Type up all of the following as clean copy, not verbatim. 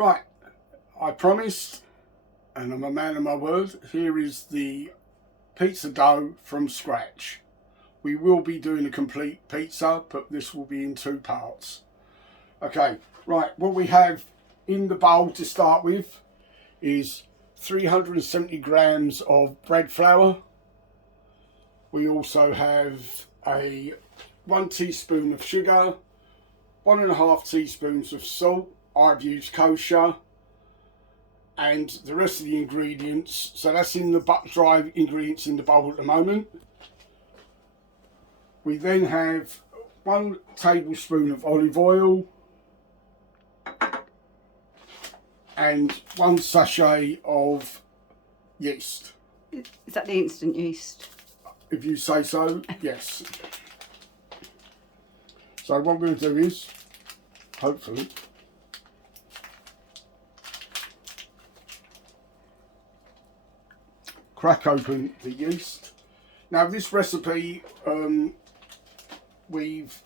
Right, I promised, and I'm a man of my word, here is the pizza dough from scratch. We will be doing a complete pizza, but this will be in two parts. Okay, right, what we have in the bowl to start with is 370 grams of bread flour. We also have a 1 teaspoon of sugar, 1.5 teaspoons of salt. I've used kosher, and the rest of the ingredients, so that's in the dry ingredients in the bowl at the moment. We then have 1 tablespoon of olive oil and 1 sachet of yeast. Is that the instant yeast? If you say so, yes. So what we're going to do is, hopefully, crack open the yeast. Now this recipe we've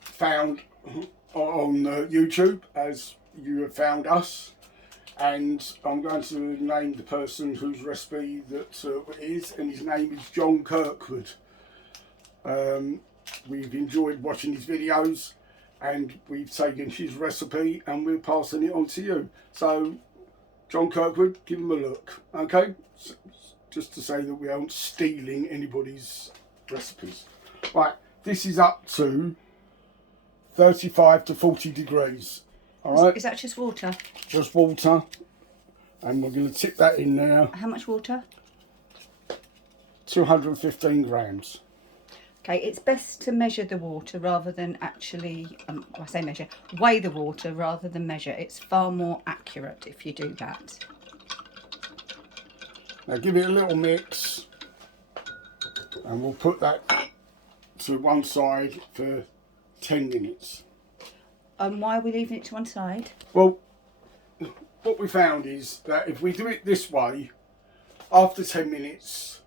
found on YouTube, as you have found us, and I'm going to name the person whose recipe that it is, and his name is John Kirkwood. We've enjoyed watching his videos, and we've taken his recipe and we're passing it on to you. So John Kirkwood, give him a look, okay? Just to say that we aren't stealing anybody's recipes. Right, this is up to 35 to 40 degrees. All right. Is that just water? Just water. And we're going to tip that in there. How much water? 215 grams. Okay, it's best to measure the water rather than actually, I say measure, weigh the water rather than measure. It's far more accurate if you do that. Now give it a little mix, and we'll put that to one side for 10 minutes. And why are we leaving it to one side? Well, what we found is that if we do it this way, after 10 minutes,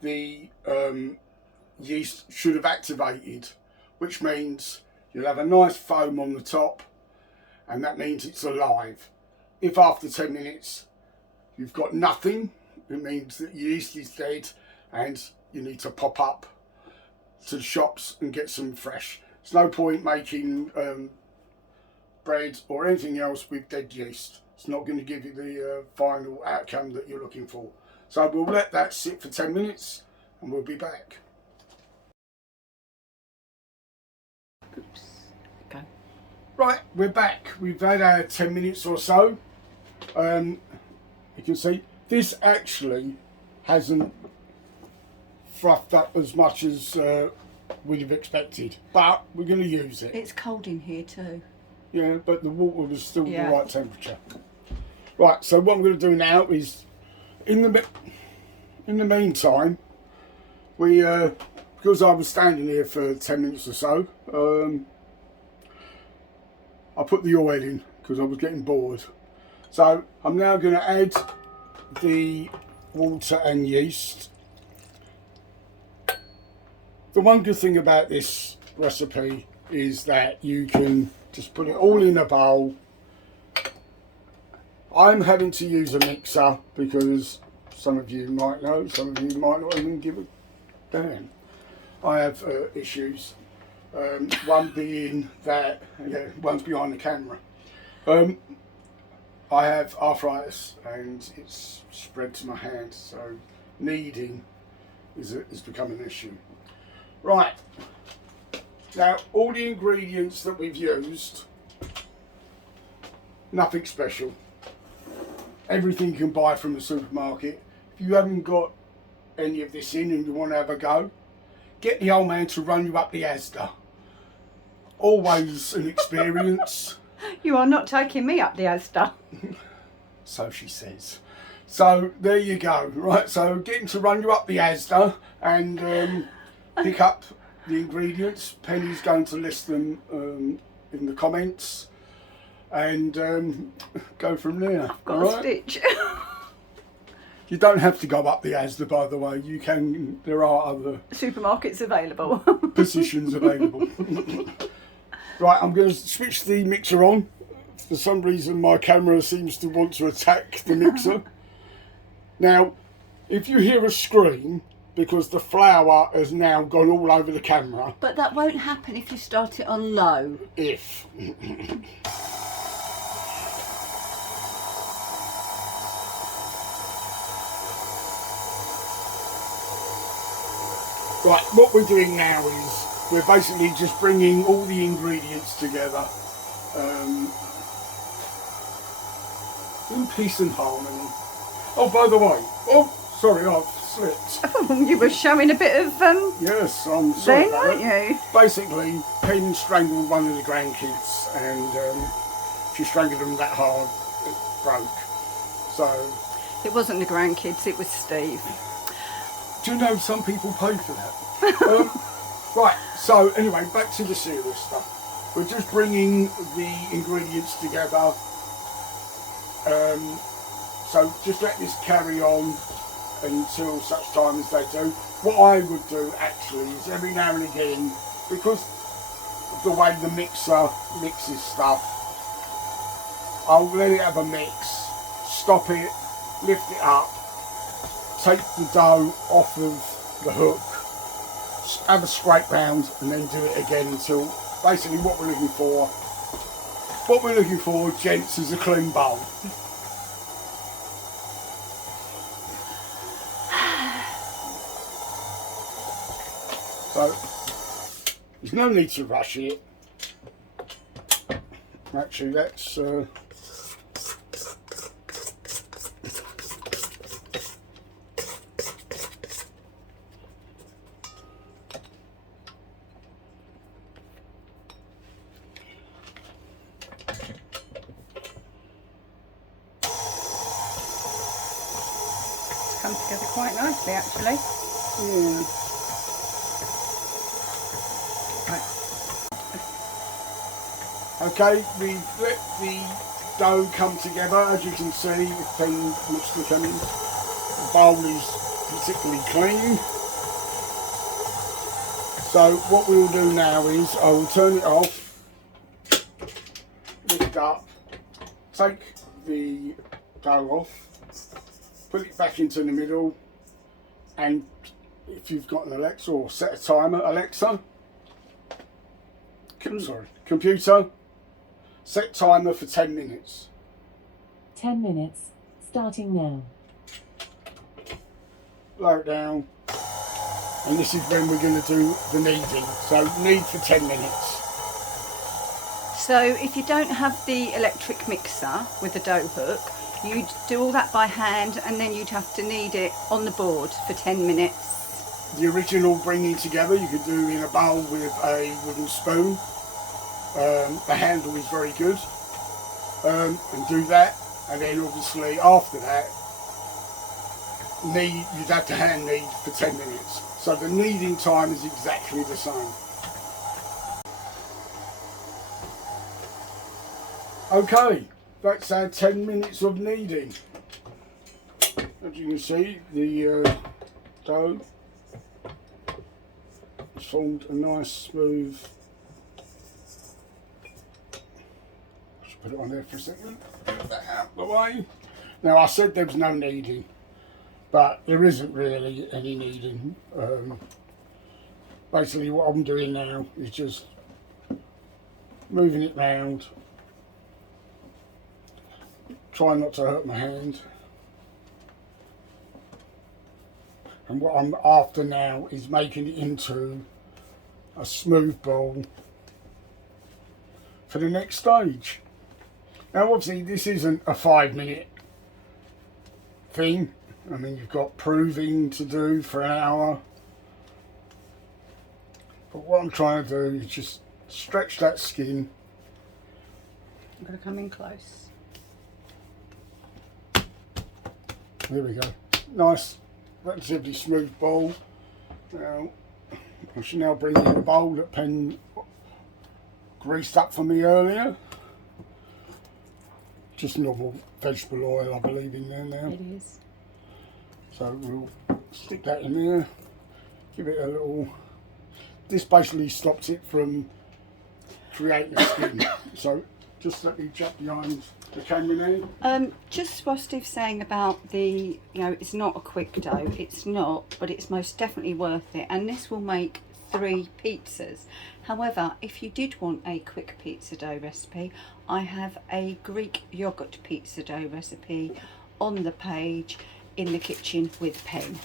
the yeast should have activated, which means you'll have a nice foam on the top, and that means it's alive. If after 10 minutes you've got nothing, it means that yeast is dead and you need to pop up to the shops and get some fresh. There's no point making bread or anything else with dead yeast. It's not going to give you the final outcome that you're looking for. So we'll let that sit for 10 minutes and we'll be back. Oops. Okay. Right, we're back. We've had our 10 minutes or so. You can see this actually hasn't frothed up as much as we'd have expected, but we're going to use it. It's cold in here too. Yeah, but the water was still the right temperature. Right, so what I'm going to do now is, in the meantime, we because I was standing here for 10 minutes or so, I put the oil in because I was getting bored. So I'm now going to add the water and yeast. The one good thing about this recipe is that you can just put it all in a bowl. I'm having to use a mixer because some of you might know, some of you might not even give a damn. I have issues. One being that, one's behind the camera. I have arthritis and it's spread to my hands, so kneading is becoming an issue. Right, now all the ingredients that we've used, nothing special. Everything you can buy from the supermarket. If you haven't got any of this in and you want to have a go, get the old man to run you up the Asda. Always an experience. You are not taking me up the Asda. So she says. So there you go. Right, so get him to run you up the Asda and pick up the ingredients. Penny's going to list them in the comments and go from there. I've got a stitch. You don't have to go up the Asda, by the way. You can. There are other supermarkets available. Positions available. Right, I'm going to switch the mixer on For some reason my camera seems to want to attack the mixer. Now, if you hear a scream, because the flour has now gone all over the camera. But that won't happen if you start it on low. If. Right, what we're doing now is we're basically just bringing all the ingredients together in peace and harmony. Oh, by the way, sorry, I've slipped. Oh, you were showing a bit of Yes, I'm sorry then, about weren't that. you? Basically, Pen strangled one of the grandkids, and she strangled them that hard it broke. So, It wasn't the grandkids, it was Steve. do you know some people pay for that? Right, so anyway, back to the serious stuff. We're just bringing the ingredients together. So just let this carry on until such time as they do. What I would do actually is every now and again, because of the way the mixer mixes stuff, I'll let it have a mix, stop it, lift it up, take the dough off of the hook, have a scrape round, and then do it again until basically what we're looking for. What we're looking for, gents, is a clean bowl. So there's no need to rush it. Actually, let's It's come together quite nicely, actually. yeah. Right. Okay, we've let the dough come together. As you can see, the thing looks to come in. The bowl is particularly clean. So what we'll do now is I will turn it off, lift up, take the dough off, put it back into the middle, and if you've got an Alexa or set a timer, Alexa, computer, set timer for 10 minutes. 10 minutes, starting now. Lower it down, and this is when we're going to do the kneading. So knead for 10 minutes. So if you don't have the electric mixer with the dough hook, you'd do all that by hand and then you'd have to knead it on the board for 10 minutes. The original bringing together you could do in a bowl with a wooden spoon. The handle is very good, and do that, and then obviously after that you'd have to hand knead for 10 minutes. So the kneading time is exactly the same. Okay, that's our 10 minutes of kneading. As you can see, the dough has formed a nice smooth. Just put it on there for a second. Get that out of the way. Now I said there was no kneading, but there isn't really any kneading. Basically what I'm doing now is just moving it round. Try not to hurt my hand. And what I'm after now is making it into a smooth ball for the next stage. Now obviously this isn't a 5-minute thing. I mean, you've got proving to do for an hour. But what I'm trying to do is just stretch that skin. I'm going to come in close. There we go. Nice, relatively smooth ball. Now, I should now bring in the bowl that Pen greased up for me earlier. Just normal vegetable oil, I believe, in there now. It is. So we'll stick that in there, give it a little. This basically stops it from creating a skin. So just let me jump behind the camera now. Just what Steve's saying about the, it's not a quick dough. It's not, but it's most definitely worth it. And this will make 3 pizzas. However, if you did want a quick pizza dough recipe, I have a Greek yogurt pizza dough recipe on the page in the kitchen with pen.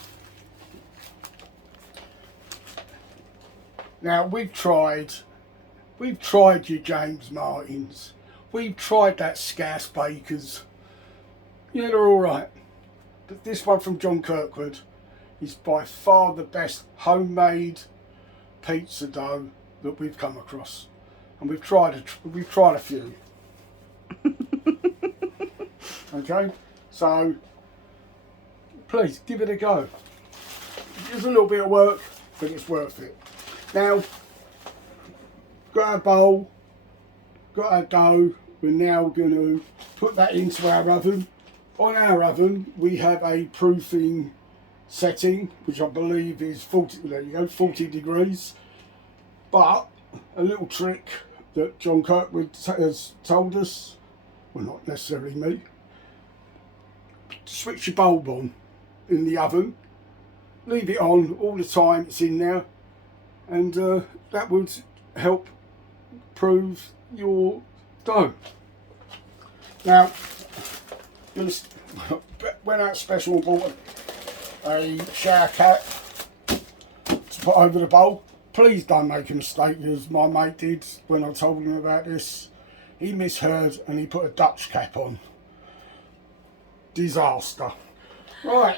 Now we've tried your James Martins, we've tried that Scouse Bakers. Yeah, they're all right, but this one from John Kirkwood is by far the best homemade pizza dough that we've come across, and we've tried a few. Okay, so please give it a go. It's a little bit of work, but it's worth it. Now, got our bowl, got our dough. We're now going to put that into our oven. On our oven, we have a proofing setting, which I believe is 40 degrees. But a little trick that John Kirkwood has told us, well, not necessarily me, switch your bulb on in the oven, leave it on all the time it's in there, and that would help prove your dough. Now, went out special and bought a shower cap to put over the bowl. Please don't make a mistake, as my mate did when I told him about this. He misheard and he put a Dutch cap on. Disaster. Right.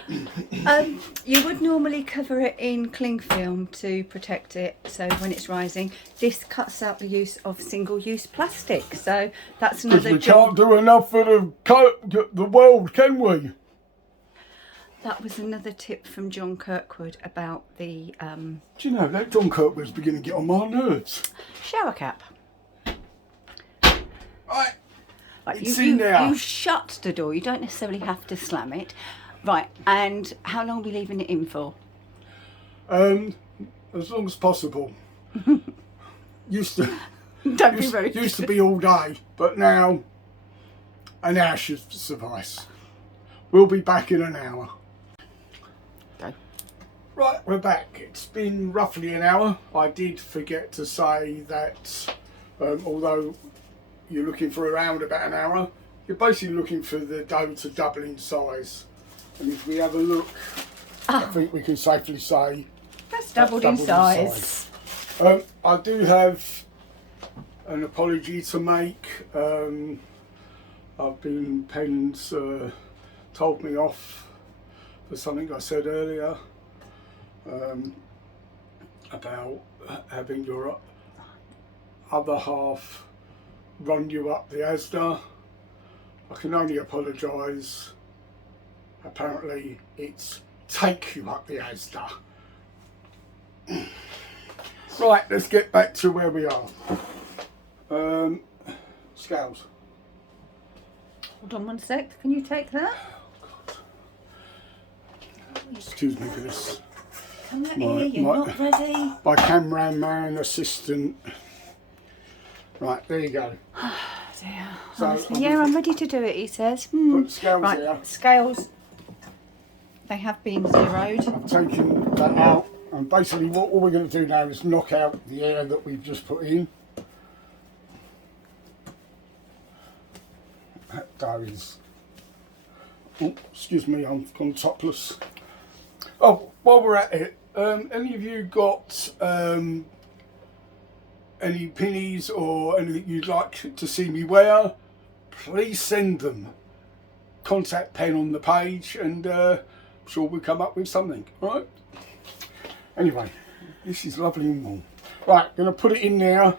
You would normally cover it in cling film to protect it, so when it's rising. This cuts out the use of single-use plastic, so that's another. We can't do enough for the world, can we? That was another tip from John Kirkwood about the Do you know that John Kirkwood's beginning to get on my nerves? shower cap. Right. Right, It's in there. You shut the door. You don't necessarily have to slam it. Right, and how long are we leaving it in for? As long as possible. Used to Don't be rude. used to be all day, but now an hour should suffice. We'll be back in an hour. Go. Right, we're back. It's been roughly an hour. I did forget to say that although you're looking for around about an hour, you're basically looking for the dough to double in size. And if we have a look, I think we can safely say That's doubled in size. I do have an apology to make. Penn's told me off for something I said earlier about having your other half run you up the Asda. I can only apologise. Apparently it's take you up the Asda. Right, let's get back to where we are. Scales. Hold on one sec. Can you take that? Excuse me for this. Come out here. You're not ready. My cameraman assistant. Right, there you go. Dear. So, Honestly, yeah, I'm ready to do it, he says. Put scales Right, here. scales. They have been zeroed. I've taken that out, and basically what we're going to do now is knock out the air that we've just put in. That dough is... Oh, excuse me, I'm gone topless. Oh, while we're at it, any of you got any pennies or anything you'd like to see me wear? Please send them. Contact Penn on the page, and I'm sure we'll come up with something. All right. Anyway, this is lovely and warm. Right, going to put it in there.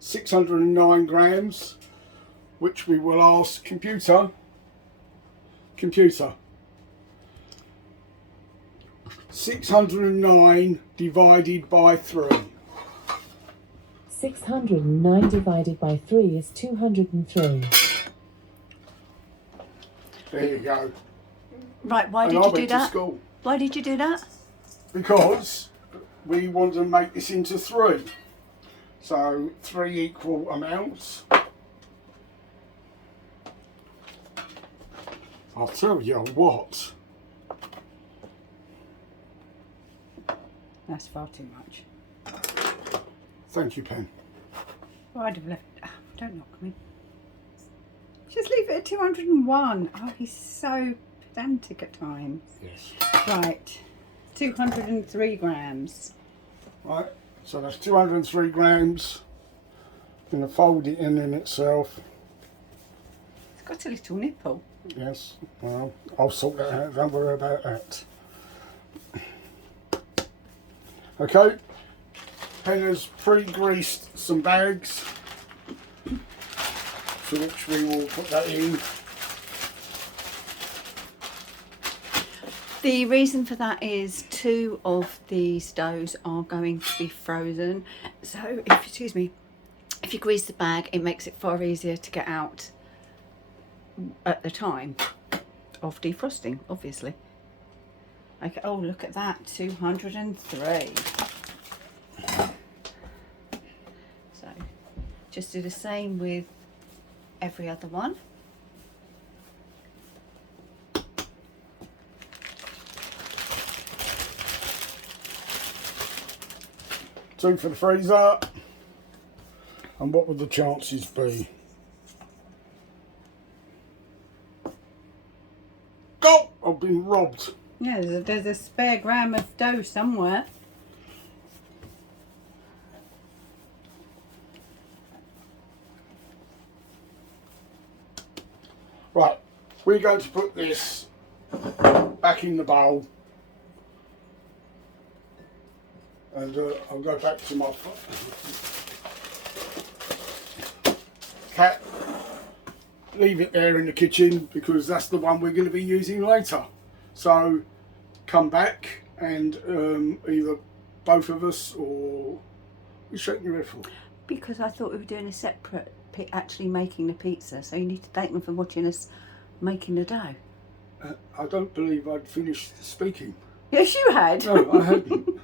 609 grams, which we will ask computer, 609 divided by 3. 609 divided by 3 is 203. There you go. Right, why And did I you do went to that? school Why did you do that? because we want to make this into 3. So 3 equal amounts. I'll tell you what. That's far too much. Thank you, Pen. Well, I'd have left. Don't knock me. Just leave it at 201. Oh, he's so pedantic at times. Yes. Right, 203 grams. Right, so that's 203 grams. I'm going to fold it in itself. It's got a little nipple. Yes, well, I'll sort that out, don't worry about that. Okay, Pen has pre-greased some bags, to which we will put that in. The reason for that is 2 of these doughs are going to be frozen. So, if you grease the bag, it makes it far easier to get out at the time of defrosting, obviously. Okay, oh, look at that, 203. So, just do the same with every other one. Two for the freezer. And what would the chances be? Go! I've been robbed. Yeah, there's a spare gram of dough somewhere. Right, we're going to put this back in the bowl. And I'll go back to my cat. Leave it there in the kitchen because that's the one we're going to be using later. So come back and either both of us or you shaking your head for? Because I thought we were doing a separate, actually making the pizza. So you need to thank them for watching us making the dough. I don't believe I'd finished speaking. Yes, you had. No, I hadn't.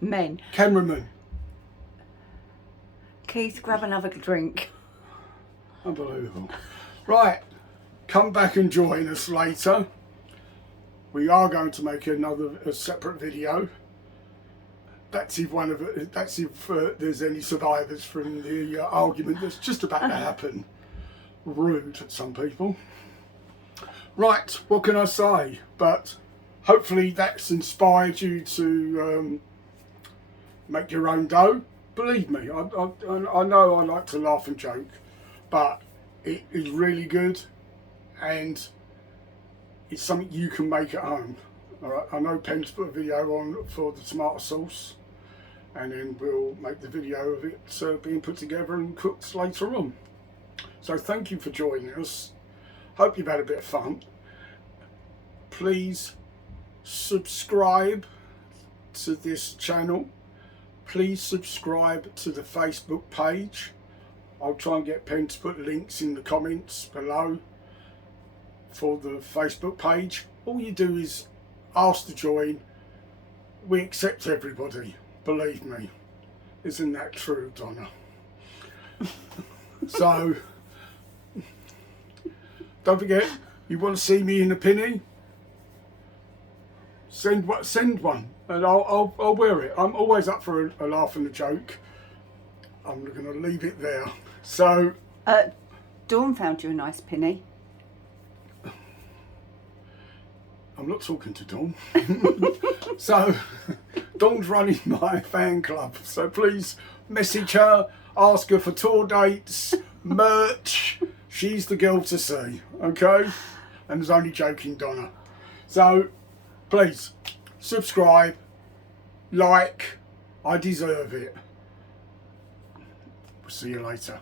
Men. Cameraman. Keith, grab another drink. Unbelievable. Right, come back and join us later. We are going to make a separate video. That's if there's any survivors from the argument that's just about to happen. Rude, some people. Right, what can I say? But hopefully that's inspired you to make your own dough. Believe me, I know I like to laugh and joke, but it is really good and it's something you can make at home. All right, I know Pen's put a video on for the tomato sauce, and then we'll make the video of it being put together and cooked later on. So thank you for joining us. Hope you've had a bit of fun. Please subscribe to this channel. Please subscribe to the Facebook page. I'll try and get Pen to put links in the comments below for the Facebook page. All you do is ask to join. We accept everybody, believe me. Isn't that true, Donna? So, don't forget, you want to see me in a pinny? Send one, and I'll wear it. I'm always up for a laugh and a joke. I'm going to leave it there. So, Dawn found you a nice pinny. I'm not talking to Dawn. So, Dawn's running my fan club. So please message her, ask her for tour dates, merch. She's the girl to see, okay? And there's only joking Donna. So, please subscribe, like. I deserve it. See you later.